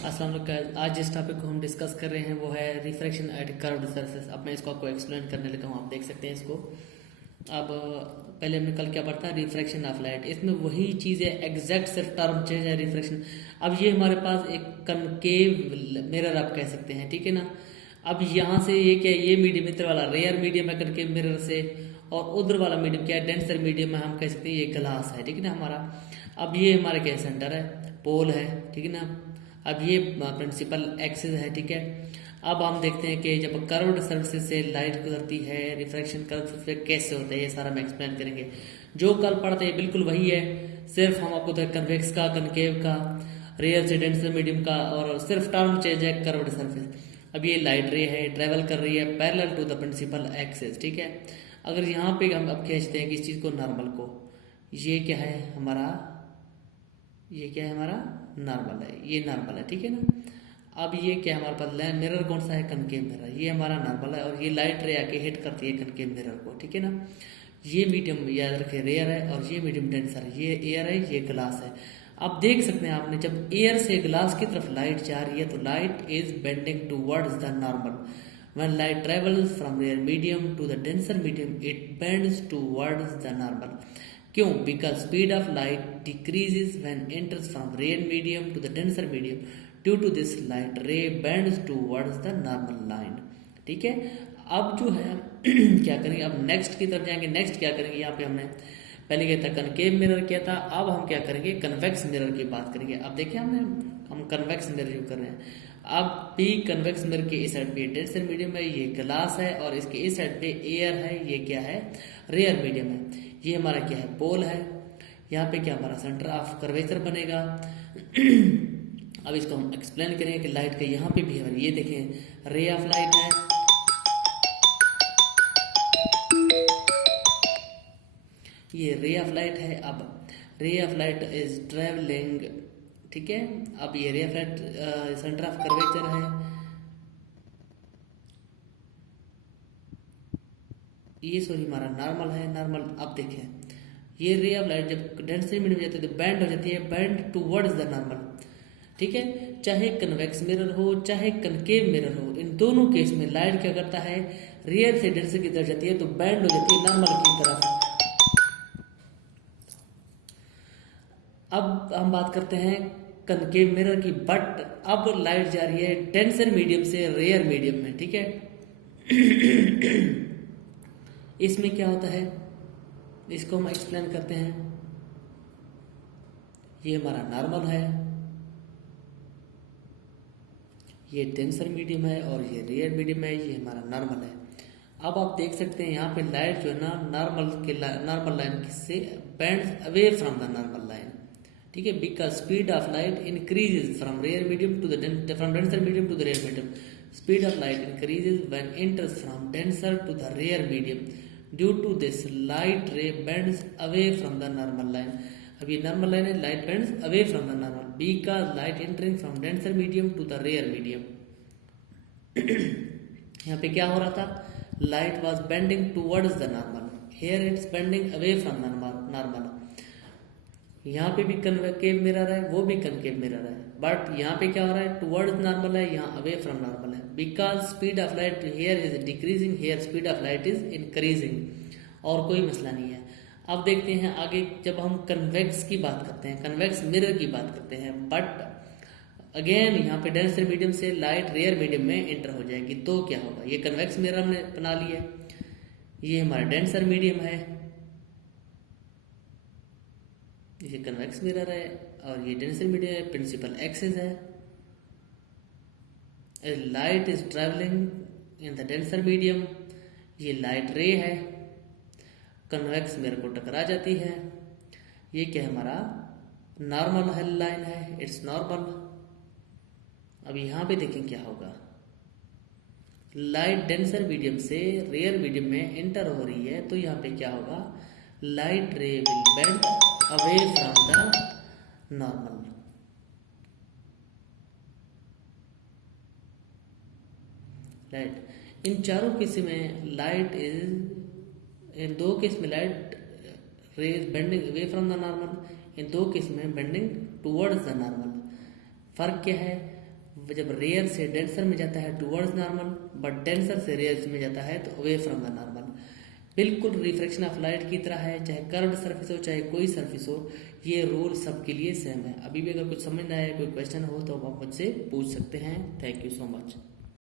अस्सलाम वालेकुम। आज जिस टॉपिक को हम डिस्कस कर रहे हैं वो है रिफ्रैक्शन एट कर्व्ड सरफेस। अब मैं इसको आपको एक्सप्लेन करने लगा हूँ, आप देख सकते हैं इसको। अब पहले हमने कल क्या पढ़ा था, रिफ्रैक्शन ऑफ लाइट। इसमें वही चीज़ है, एग्जैक्ट सिर्फ टर्म चेंज है रिफ्रैक्शन। अब ये हमारे पास एक कनकेव मिरर आप कह सकते हैं, ठीक है ना। अब यहाँ से ये क्या है, ये मीडियम इधर वाला रेयर मीडियम है कनकेव मिरर से, और उधर वाला मीडियम क्या है, डेंसर मीडियम है, हम कह सकते हैं ये ग्लास है, ठीक है ना हमारा। अब ये हमारा क्या है, सेंटर है, पोल है, ठीक है ना। अब ये प्रिंसिपल एक्सिस है, ठीक है। अब हम देखते हैं कि जब कर्व्ड सरफेस से लाइट गुजरती है, रिफ्रैक्शन कर्व पे कैसे होता है, ये सारा हम एक्सप्लेन करेंगे। जो कल पढ़ते हैं बिल्कुल वही है, सिर्फ हम आपको कन्वेक्स का, कनकेव का, रेयर से डेंसर मीडियम का, और सिर्फ टर्म चेंज है कर्व्ड सरफेस। अब ये लाइट रे है, ट्रेवल कर रही है parallel to the principal axis, ठीक है। अगर यहाँ पे हम अब खींचते हैं किस चीज़ को, नॉर्मल को, ये क्या है हमारा, ये क्या है हमारा नॉर्मल है, ये नॉर्मल है, ठीक है ना। अब ये क्या हमारे पास मिरर कौन सा है, कनकेव मिरर, ये हमारा नॉर्मल है, और ये लाइट रे आके हिट करती है कनकेव मिरर को, ठीक है ना। ये मीडियम याद रखे रेयर है, और ये मीडियम डेंसर है, ये एयर है, ये ग्लास है। अब देख सकते हैं आपने, जब एयर से ग्लास की तरफ लाइट जा रही है तो light is bending towards the normal. When light travels from rare medium to the denser medium, it bends towards the normal. क्यों? Because speed of light decreases when enters from rare medium to the denser medium. Due to this, light ray bends towards the normal line. ठीक है। अब जो है क्या करेंगे, अब next की तरफ जाएंगे। नेक्स्ट क्या करेंगे, यहाँ पे हमने पहले क्या था, कनकेव मिरर क्या था, अब हम क्या करेंगे, कन्वेक्स मिरर की बात करेंगे। अब देखिए हम कन्वेक्स मिरर जो कर रहे हैं। अब पी कन्वेक्स मिरर के इस साइड पे डेंसर मीडियम है, ये ग्लास है, और इसके इस साइड पे एयर है, ये क्या है, रेयर मीडियम है। ये हमारा क्या है, पोल है। यहाँ पे क्या हमारा सेंटर ऑफ कर्वेचर बनेगा। अब इसको हम एक्सप्लेन करेंगे कि लाइट का यहाँ पे भी है, ये देखें रे ऑफ लाइट है, ये रे ऑफ लाइट है। अब ray of light is travelling, ठीक है। अब ये ray of light centre of curvature है, ये सॉरी हमारा नॉर्मल है, नॉर्मल। अब देखें ये रे ऑफ लाइट जब डेंसर मीडियम में जाती है तो बैंड हो जाती है, बैंड टूवर्ड्स द नॉर्मल, ठीक है। चाहे कन्वेक्स मिरर हो चाहे कनकेव मिरर हो, इन दोनों केस में लाइट क्या करता है, रेयर से डेंसर की तरफ जाती है तो बैंड हो जाती है नॉर्मल की तरफ। अब हम बात करते हैं कनकेव मिरर की, बट अब लाइट जा रही है डेंसर मीडियम से रेयर मीडियम में, ठीक है। इसमें क्या होता है, इसको हम एक्सप्लेन करते हैं। ये हमारा नॉर्मल है, ये डेंसर मीडियम है, और ये रेयर मीडियम है, ये हमारा नॉर्मल है। अब आप देख सकते हैं यहाँ पे लाइट जो है ना नॉर्मल लाइन से bends away from the normal line, ठीक है। Because speed of light increases from rare medium to the from denser medium to the rare medium. Speed of light increases when enters from denser to the rare medium. Due to this light ray bends away from the normal line. अब ये normal line है, light bends away from the normal because light entering from denser medium to the rare medium. यहाँ पे क्या हो रहा था, light was bending towards the normal, here it's bending away from normal. यहाँ पे भी कनकेव मिरर है, वो भी कनकेव मिरर है, बट यहाँ पे क्या हो रहा है, टुवर्ड्स नॉर्मल है, यहाँ अवे फ्रॉम नॉर्मल है। Because speed of light here is decreasing, here speed of light is increasing, और कोई मसला नहीं है। अब देखते हैं आगे, जब हम कन्वेक्स की बात करते हैं, कन्वेक्स मिरर की बात करते हैं, बट अगेन यहाँ पे डेंसर मीडियम से लाइट रेयर मीडियम में एंटर हो जाएगी, तो क्या होगा, ये कन्वेक्स मिरर हमने बना लिया, ये हमारा डेंसर मीडियम है, ये कन्वेक्स मिरर है, और ये डेंसर मीडियम है, प्रिंसिपल एक्सिस है। Light is travelling in the denser medium, ये लाइट रे है, कन्वेक्स मिरर को टकरा जाती है। ये क्या है, हमारा नॉर्मल है, लाइन है, इट्स नॉर्मल। अब यहाँ पे देखें क्या होगा, लाइट डेंसर मीडियम से रेयर मीडियम में एंटर हो रही है, तो यहाँ पे क्या होगा, लाइट रे will bend away from the normal. Light in चारों केस में लाइट इज, इन दो केस में light ray is bending away from the normal, इन दो केस में बेंडिंग टुवर्ड्स द नॉर्मल। फर्क क्या है, जब रेयर से डेंसर में जाता है टुवर्ड्स नॉर्मल, बट डेंसर से रेयर में जाता है तो अवे फ्रॉम द नॉर्मल। बिल्कुल रिफ्रैक्शन ऑफ लाइट की तरह है, चाहे कर्व्ड सरफेस हो चाहे कोई सरफेस हो, ये रूल सबके लिए सेम है। अभी भी अगर कुछ समझ ना आए, कोई क्वेश्चन हो तो आप मुझसे पूछ सकते हैं। Thank you so much.